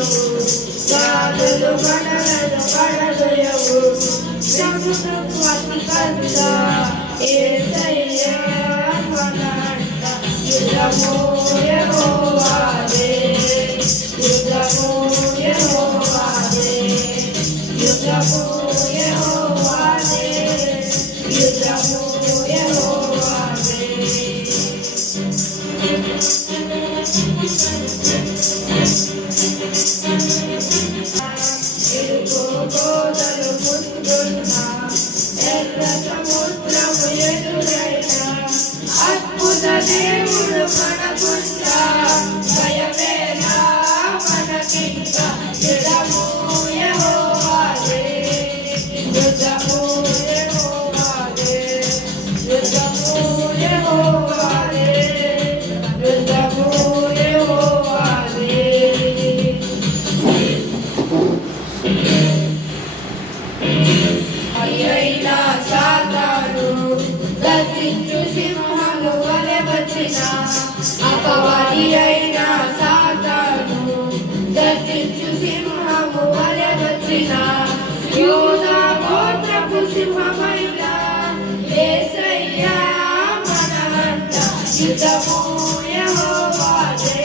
పడదోయవు గాలులు పడలను పడదోయవు సముద్రపు అతికంత యేసయ్యా మనంట యుద్ధము యెహోవాదే యుద్ధము యెహోవాదే యుద్ధము యెహోవాదే యుద్ధము యెహోవాదే ఇరుకు గోడలు ముందున్నా ఎర్ర సముద్రము ఎదురైనా అద్భుత దేవుడు మనకున్నా భయమేనా మనకింకా యుద్ధము యెహోవాదే యుద్ధము యెహోవాదే యుద్ధము యెహోవాదే యుద్ధము యెహోవాదే అయినా సాతాను గర్జించు సింహము వలె వచ్చిన అపవాది అయినా సాతాను గర్జించు సింహము వలె వచ్చిన యూదా గోత్రపు సింహమైన యేసయ్యా మనమంట యుద్ధము యెహోవాదే